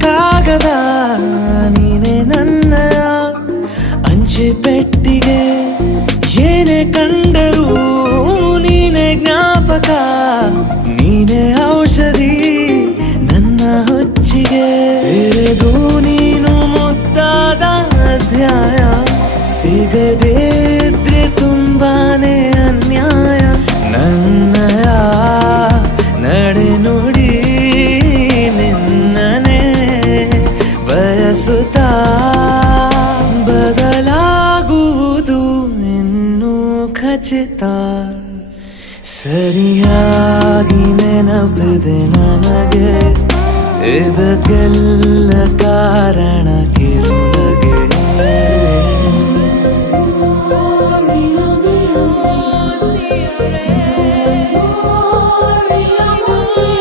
ಕಾಗದ ನೀನೆ ನನ್ನಯ ಅಂಚೆ ಪೆಟ್ಟಿಗೆ ಏನೇ ಕಂಡರೂ ನೀನೆ ಜ್ಞಾಪಕ ನೀನೆ ಔಷಧಿ ನನ್ನ ಹೊಚ್ಚಿಗೆ ತೆರೆದು ನೀನು ಮುದ್ದಾದ ಅಧ್ಯಾಯ ಸಿಗದೇ ಇದ್ರೆ ತುಂಬಾನೇ ಅನ್ಯಾಯ ನನ್ನಯ ನಡೆ ನುಡಿ ನಿನ್ನನೆ ಬಯಸುತ್ತಾ ಬದಲಾಗುವುದು ಇನ್ನೂ ಖಚಿತ ಸರಿಯಾಗಿ ನೆನಪಿದೆ ನನಗೆ ಇದಕ್ಕೆಲ್ಲ ಕಾರಣ ಕಿರುನಗೆ